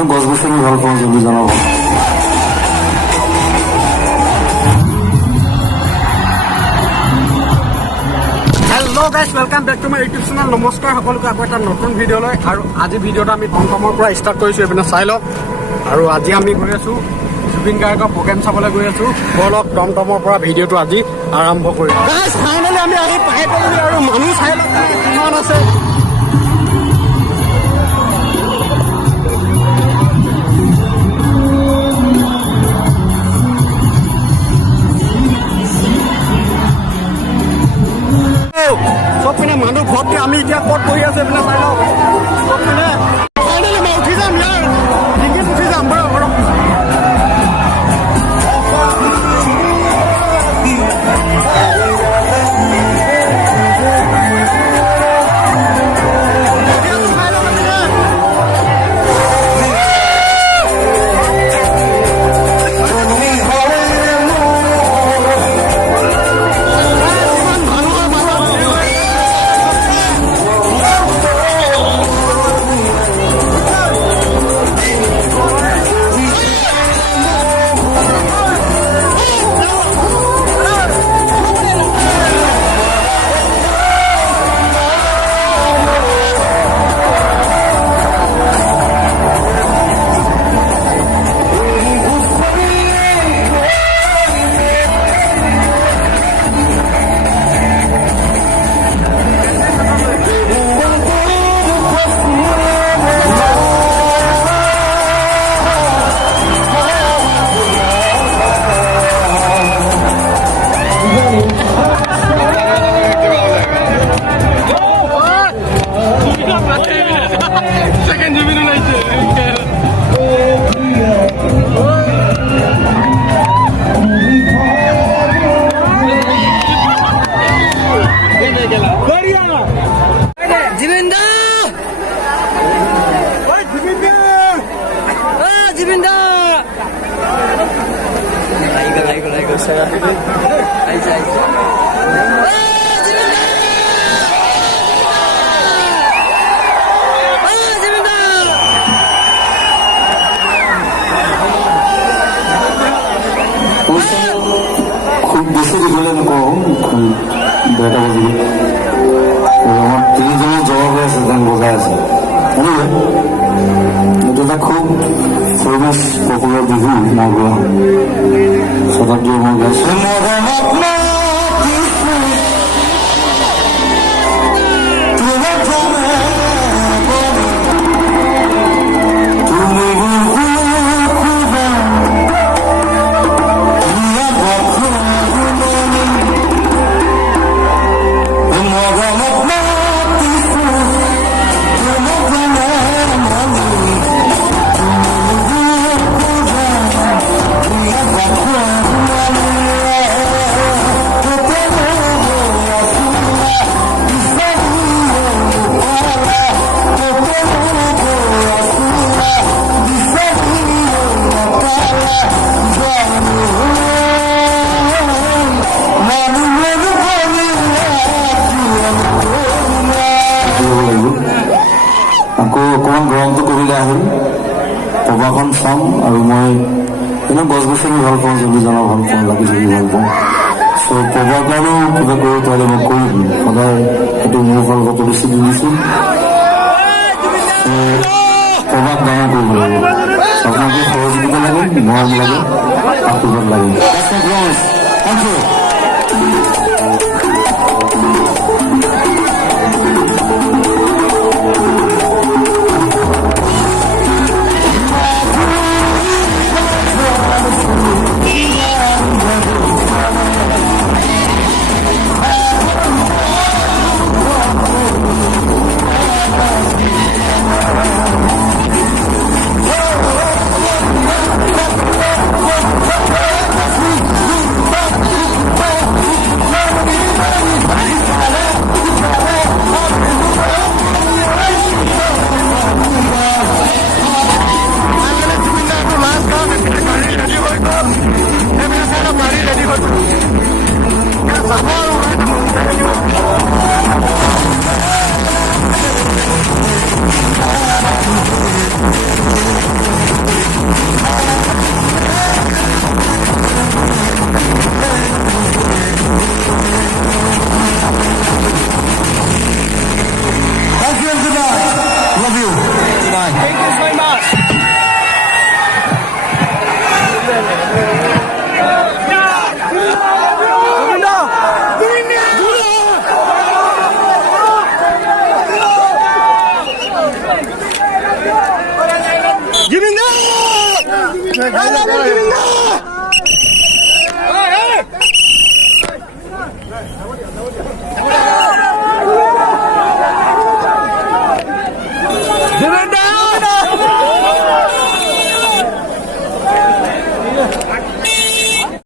এনে গছ গছনি ভাল পাওঁ যদি জনাব। Hello' guys, welcome back to my YouTube channel. নমস্কাৰ সকলোকে আকৌ এটা নতুন ভিডিঅ'লৈ। আৰু আজি ভিডিঅ'টো আমি টমটমৰ পৰা ষ্টাৰ্ট কৰিছোঁ, এইপিনে চাই লওক। আৰু আজি আমি গৈ আছোঁ জুবিন গাৰ্গৰ প্ৰগ্ৰেম চাবলৈ গৈ আছোঁ। বলক টমটমৰ পৰা ভিডিঅ'টো আজি আৰম্ভ কৰিম। গাইজ ফাইনেলি আমি আহি পাই গ'লো আৰু মানুহ চাই লওক কিমান আছে। চব পিনে মানুহ ভৰ্তি। আমি এতিয়া ক'ত বহি আছো এইপিনে চাই লওক। চব পিনে ফাইনেলি মই উঠি যাম, ইয়াৰ ডিঙিত উঠি যাম বাৰু। খুব বেশি দিবলে নকওঁ, 2টা বাজিব। আমার 3জনের জবাব হয়ে আছে, গান বজাই আছে। এটা এটা খুব ফেমাস পপুলার বিহু মরগুয়া। শতাব্দীর মরগুয়া প্ৰবাহখন চাম। আৰু মই এনে গছ গছনি ভাল পাওঁ, যদি জনা ভাল পাওঁ, লাগি যদি ভাল পাওঁ। চ' প্ৰবাহ কাৰণেও কিবা কৰোঁ তাহলে মই কৰি দিম। সদায় সেইটো মোৰ ফালৰ পৰা পলিচি দি দিছোঁ। প্ৰবাহ ডাঙৰ কৰিব লাগিব। আপোনালোকে সহযোগিতা লাগে, মৰম লাগে, আশীৰ্বাদ লাগে। Thank you. I love you,